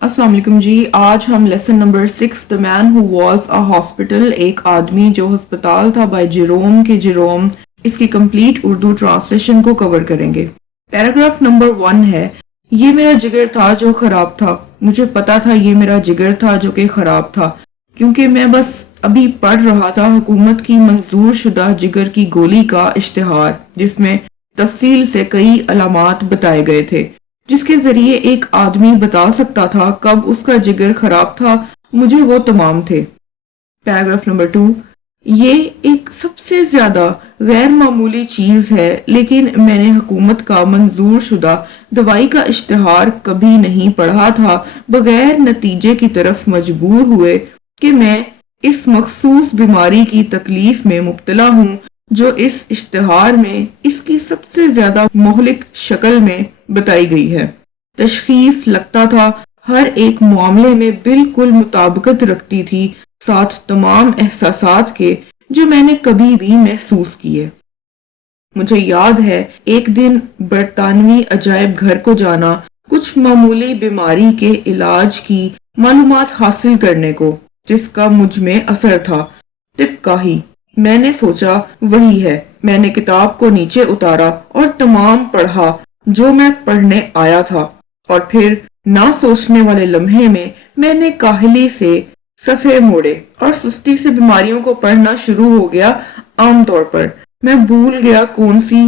السلام علیکم جی. آج ہم lesson number 6 The Man Who Was a Hospital، ایک آدمی جو ہسپتال تھا بائی جیروم کے جیروم، اس کی کمپلیٹ اردو ٹرانسلیشن کو کور کریں گے. پیراگراف نمبر 1 ہے: یہ میرا جگر تھا جو خراب تھا. مجھے پتا تھا یہ میرا جگر تھا جو کہ خراب تھا، کیونکہ میں بس ابھی پڑھ رہا تھا حکومت کی منظور شدہ جگر کی گولی کا اشتہار، جس میں تفصیل سے کئی علامات بتائے گئے تھے جس کے ذریعے ایک آدمی بتا سکتا تھا کب اس کا جگر خراب تھا. مجھے وہ تمام تھے. پیراگراف نمبر 2: یہ ایک سب سے زیادہ غیر معمولی چیز ہے، لیکن میں نے حکومت کا منظور شدہ دوائی کا اشتہار کبھی نہیں پڑھا تھا بغیر نتیجے کی طرف مجبور ہوئے کہ میں اس مخصوص بیماری کی تکلیف میں مبتلا ہوں جو اس اشتہار میں اس کی سب سے زیادہ مہلک شکل میں بتائی گئی ہے. تشخیص لگتا تھا ہر ایک معاملے میں بالکل مطابقت رکھتی تھی ساتھ تمام احساسات کے جو میں نے کبھی بھی محسوس کیے. مجھے یاد ہے ایک دن برطانوی عجائب گھر کو جانا، کچھ معمولی بیماری کے علاج کی معلومات حاصل کرنے کو، جس کا مجھ میں اثر تھا. طب کا ہی. میں نے سوچا وہی ہے. میں نے کتاب کو نیچے اتارا اور تمام پڑھا جو میں پڑھنے آیا تھا، اور پھر نہ سوچنے والے لمحے میں نے کاہلی سے صفحے موڑے اور سستی سے بیماریوں کو پڑھنا شروع ہو گیا. عام طور پر میں بھول گیا کون سی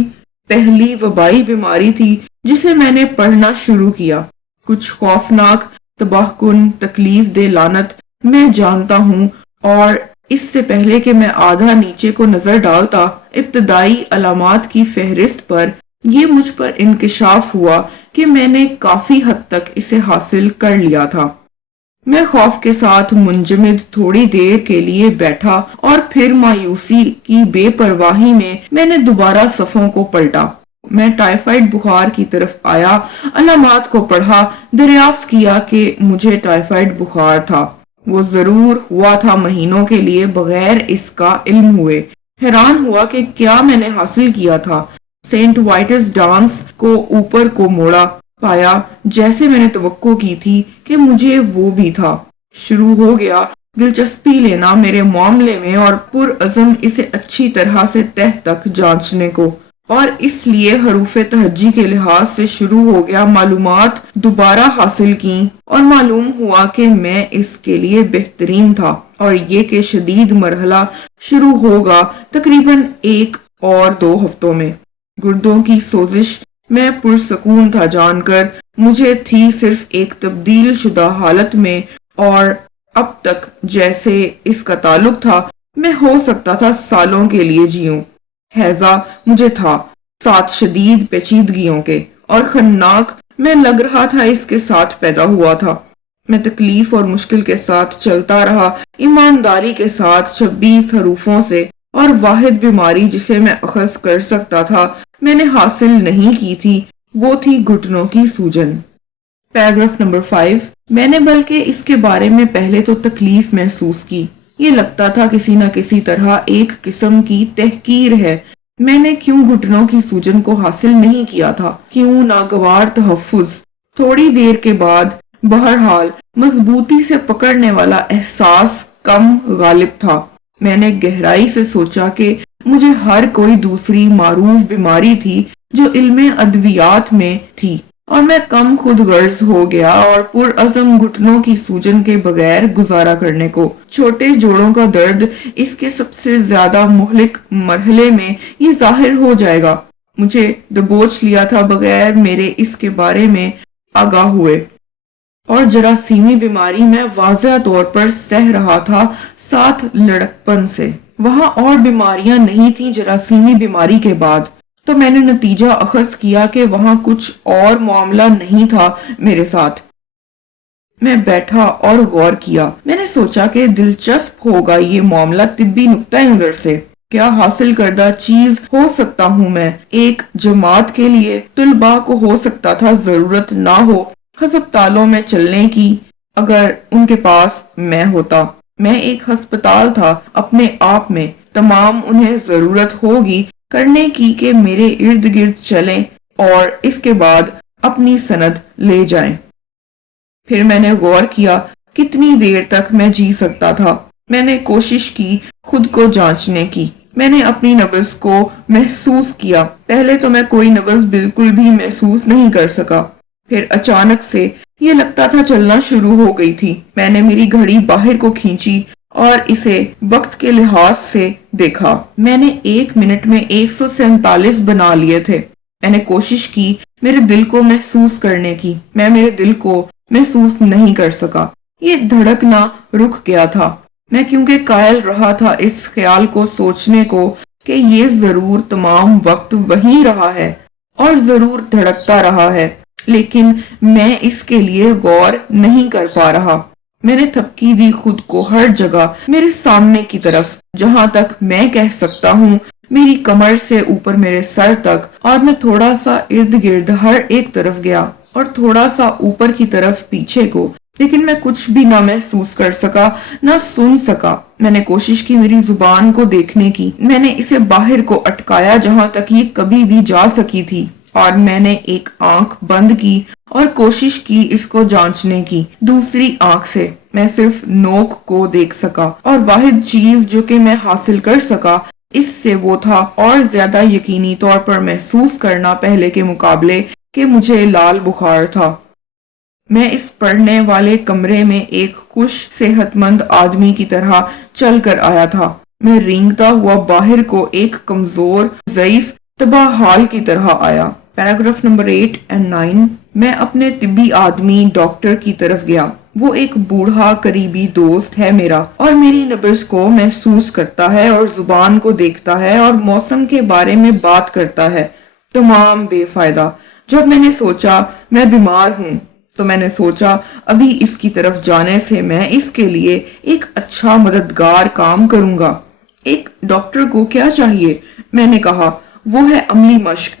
پہلی وبائی بیماری تھی جسے میں نے پڑھنا شروع کیا. کچھ خوفناک، تباہ کن، تکلیف دہ لعنت میں جانتا ہوں، اور اس سے پہلے کہ میں آدھا نیچے کو نظر ڈالتا، ابتدائی علامات کی فہرست پر یہ مجھ پر انکشاف ہوا کہ میں نے کافی حد تک اسے حاصل کر لیا تھا. میں خوف کے ساتھ منجمد تھوڑی دیر کے لیے بیٹھا اور پھر مایوسی کی بے پرواہی میں نے دوبارہ صفوں کو پلٹا. میں ٹائیفائڈ بخار کی طرف آیا، علامات کو پڑھا، دریافت کیا کہ مجھے ٹائیفائڈ بخار تھا. وہ ضرور ہوا تھا مہینوں کے لیے بغیر اس کا علم ہوئے. حیران ہوا کہ کیا میں نے حاصل کیا تھا. سینٹ وائٹس ڈانس کو اوپر کو موڑا، پایا جیسے میں نے توقع کی تھی کہ مجھے وہ بھی تھا. شروع ہو گیا دلچسپی لینا میرے معاملے میں اور پرعزم اسے اچھی طرح سے تہ تک جانچنے کو، اور اس لیے حروف تہجی کے لحاظ سے شروع ہو گیا معلومات دوبارہ حاصل کی، اور معلوم ہوا کہ میں اس کے لیے بہترین تھا، اور یہ کہ شدید مرحلہ شروع ہوگا تقریباً 1 اور 2 ہفتوں میں. گردوں کی سوزش میں پرسکون تھا جان کر مجھے تھی صرف ایک تبدیل شدہ حالت میں، اور اب تک جیسے اس کا تعلق تھا میں ہو سکتا تھا سالوں کے لیے جیوں. ہیضہ مجھے تھا، ساتھ شدید پیچیدگیوں کے، اور خناک میں لگ رہا تھا اس کے ساتھ پیدا ہوا تھا. میں تکلیف اور مشکل کے ساتھ چلتا رہا، ایمانداری کے ساتھ 26 حروفوں سے، اور واحد بیماری جسے میں اخذ کر سکتا تھا میں نے حاصل نہیں کی تھی، وہ تھی گھٹنوں کی سوجن. پیراگراف نمبر 5: میں نے بلکہ اس کے بارے میں پہلے تو تکلیف محسوس کی. یہ لگتا تھا کسی نہ کسی طرح ایک قسم کی تحقیر ہے. میں نے کیوں گھٹنوں کی سوجن کو حاصل نہیں کیا تھا؟ کیوں ناگوار تحفظ؟ تھوڑی دیر کے بعد بہرحال مضبوطی سے پکڑنے والا احساس کم غالب تھا. میں نے گہرائی سے سوچا کہ مجھے ہر کوئی دوسری معروف بیماری تھی جو علم ادویات میں تھی، اور میں کم خود غرض ہو گیا اور پرعزم گھٹنوں کی سوجن کے بغیر گزارا کرنے کو. چھوٹے جوڑوں کا درد اس کے سب سے زیادہ مہلک مرحلے میں یہ ظاہر ہو جائے گا. مجھے دبوچ لیا تھا بغیر میرے اس کے بارے میں آگاہ ہوئے، اور جراثیمی بیماری میں واضح طور پر سہ رہا تھا ساتھ لڑکپن سے. وہاں اور بیماریاں نہیں تھیں جراثیمی بیماری کے بعد، تو میں نے نتیجہ اخذ کیا کہ وہاں کچھ اور معاملہ نہیں تھا میرے ساتھ. میں بیٹھا اور غور کیا. میں نے سوچا کہ دلچسپ ہوگا یہ معاملہ طبی نقطہ نظر سے. کیا حاصل کردہ چیز ہو سکتا ہوں میں؟ ایک جماعت کے لیے طلباء کو ہو سکتا تھا ضرورت نہ ہو ہسپتالوں میں چلنے کی اگر ان کے پاس میں ہوتا. میں ایک ہسپتال تھا اپنے آپ میں. تمام انہیں ضرورت ہوگی کرنے کی کہ میرے ارد گرد چلیں اور اس کے بعد اپنی سند لے جائیں. پھر میں نے غور کیا کتنی دیر تک میں جی سکتا تھا۔ میں نے کوشش کی خود کو جانچنے کی۔ میں نے اپنی نبض کو محسوس کیا۔ پہلے تو میں کوئی نبض بالکل بھی محسوس نہیں کر سکا۔ پھر اچانک سے یہ لگتا تھا چلنا شروع ہو گئی تھی۔ میں نے میری گھڑی باہر کو کھینچی اور اسے وقت کے لحاظ سے دیکھا۔ میں نے 1 منٹ میں 147 بنا لیے تھے۔ میں نے کوشش کی میرے دل کو محسوس کرنے کی۔ میں میرے دل کو محسوس نہیں کر سکا۔ یہ دھڑکنا رک گیا تھا۔ میں کیونکہ قائل رہا تھا اس خیال کو سوچنے کو کہ یہ ضرور تمام وقت وہیں رہا ہے اور ضرور دھڑکتا رہا ہے، لیکن میں اس کے لیے غور نہیں کر پا رہا۔ میں نے تھپکی دی خود کو ہر جگہ میرے سامنے کی طرف، جہاں تک میں کہہ سکتا ہوں میری کمر سے اوپر میرے سر تک، اور میں تھوڑا سا ارد گرد ہر ایک طرف گیا اور تھوڑا سا اوپر کی طرف پیچھے کو، لیکن میں کچھ بھی نہ محسوس کر سکا نہ سن سکا۔ میں نے کوشش کی میری زبان کو دیکھنے کی۔ میں نے اسے باہر کو اٹکایا جہاں تک یہ کبھی بھی جا سکی تھی، اور میں نے ایک آنکھ بند کی اور کوشش کی اس کو جانچنے کی۔ دوسری آنکھ سے میں صرف نوک کو دیکھ سکا، اور واحد چیز جو کہ میں حاصل کر سکا اس سے وہ تھا اور زیادہ یقینی طور پر محسوس کرنا پہلے کے مقابلے کہ مجھے لال بخار تھا۔ میں اس پڑھنے والے کمرے میں ایک خوش صحت مند آدمی کی طرح چل کر آیا تھا۔ میں رینگتا ہوا باہر کو ایک کمزور، ضعیف، تباہ حال کی طرح آیا۔ پیراگراف نمبر 8 اور 9۔ میں اپنے طبی آدمی ڈاکٹر کی طرف گیا۔ وہ ایک بوڑھا قریبی دوست ہے میرا، اور میری نبض کو محسوس کرتا ہے اور زبان کو دیکھتا ہے اور موسم کے بارے میں بات کرتا ہے۔ تمام بے فائدہ۔ جب میں نے سوچا میں بیمار ہوں تو میں نے سوچا ابھی اس کی طرف جانے سے میں اس کے لیے ایک اچھا مددگار کام کروں گا۔ ایک ڈاکٹر کو کیا چاہیے؟ میں نے کہا وہ ہے عملی مشق۔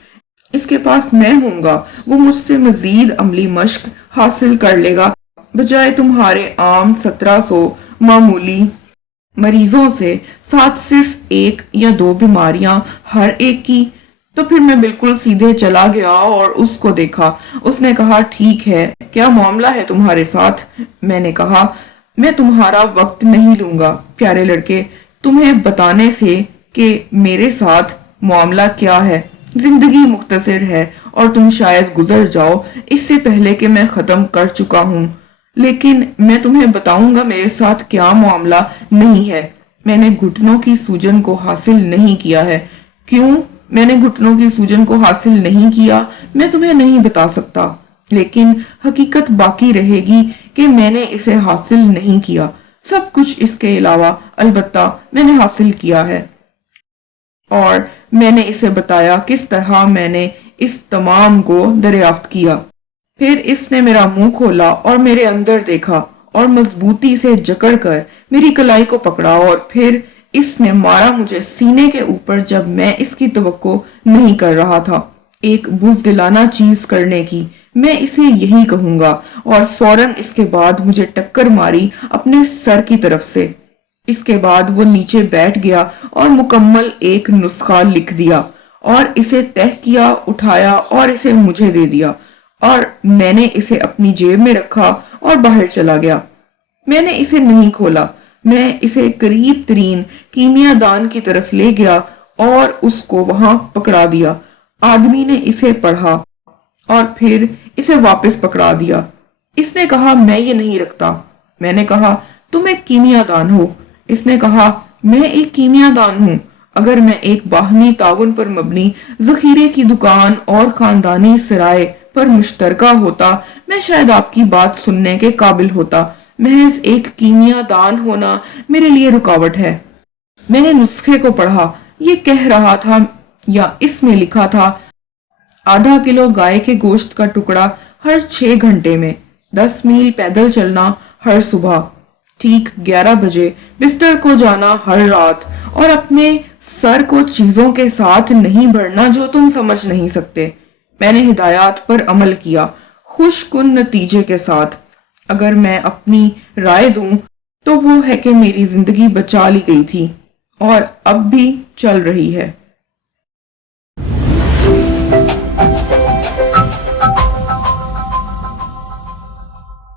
اس کے پاس میں ہوں گا، وہ مجھ سے مزید عملی مشق حاصل کر لے گا، بجائے تمہارے عام 1700 معمولی مریضوں سے، ساتھ صرف 1 یا 2 بیماریاں ہر ایک کی۔ تو پھر میں بالکل سیدھے چلا گیا اور اس کو دیکھا۔ اس نے کہا ٹھیک ہے، کیا معاملہ ہے تمہارے ساتھ؟ میں نے کہا میں تمہارا وقت نہیں لوں گا پیارے لڑکے، تمہیں بتانے سے کہ میرے ساتھ معاملہ کیا ہے۔ زندگی مختصر ہے اور تم شاید گزر جاؤ اس سے پہلے کہ میں ختم کر چکا ہوں، لیکن میں تمہیں بتاؤں گا میرے ساتھ کیا معاملہ نہیں ہے۔ میں نے گھٹنوں کی سوجن کو حاصل نہیں کیا ہے۔ کیوں میں نے گھٹنوں کی سوجن کو حاصل نہیں کیا میں تمہیں نہیں بتا سکتا، لیکن حقیقت باقی رہے گی کہ میں نے اسے حاصل نہیں کیا۔ سب کچھ اس کے علاوہ البتہ میں نے حاصل کیا ہے، اور میں نے اسے بتایا کس طرح میں نے اس تمام کو دریافت کیا۔ پھر اس نے میرا منہ کھولا اور میرے اندر دیکھا اور مضبوطی سے جکڑ کر میری کلائی کو پکڑا، اور پھر اس نے مارا مجھے سینے کے اوپر جب میں اس کی توقع نہیں کر رہا تھا، ایک بزدلانہ چیز کرنے کی، میں اسے یہی کہوں گا، اور فوراً اس کے بعد مجھے ٹکر ماری اپنے سر کی طرف سے۔ اس کے بعد وہ نیچے بیٹھ گیا اور مکمل ایک نسخہ لکھ دیا اور اسے تہہ کیا، اٹھایا اور اسے مجھے دے دیا، اور میں نے اسے اپنی جیب میں رکھا اور باہر چلا گیا۔ میں نے اسے نہیں کھولا۔ میں اسے قریب ترین کیمیا دان کی طرف لے گیا اور اس کو وہاں پکڑا دیا۔ آدمی نے اسے پڑھا اور پھر اسے واپس پکڑا دیا۔ اس نے کہا میں یہ نہیں رکھتا۔ میں نے کہا تم ایک کیمیا دان ہو۔ اس نے کہا میں ایک کیمیا دان ہوں۔ اگر میں ایک باہمی تعاون پر مبنی ذخیرے کی دکان اور خاندانی سرائے پر مشترکہ ہوتا، میں شاید آپ کی بات سننے کے قابل ہوتا۔ محض ایک کیمیا دان ہونا میرے لیے رکاوٹ ہے۔ میں نے نسخے کو پڑھا۔ یہ کہہ رہا تھا، یا اس میں لکھا تھا، ½ کلو گائے کے گوشت کا ٹکڑا ہر 6 گھنٹے میں، 10 میل پیدل چلنا ہر صبح، ٹھیک 11 بجے بستر کو جانا ہر رات، اور اپنے سر کو چیزوں کے ساتھ نہیں بھرنا جو تم سمجھ نہیں سکتے۔ میں نے ہدایات پر عمل کیا، خوش کن نتیجے کے ساتھ۔ اگر میں اپنی رائے دوں تو وہ ہے کہ میری زندگی بچا لی گئی تھی اور اب بھی چل رہی ہے۔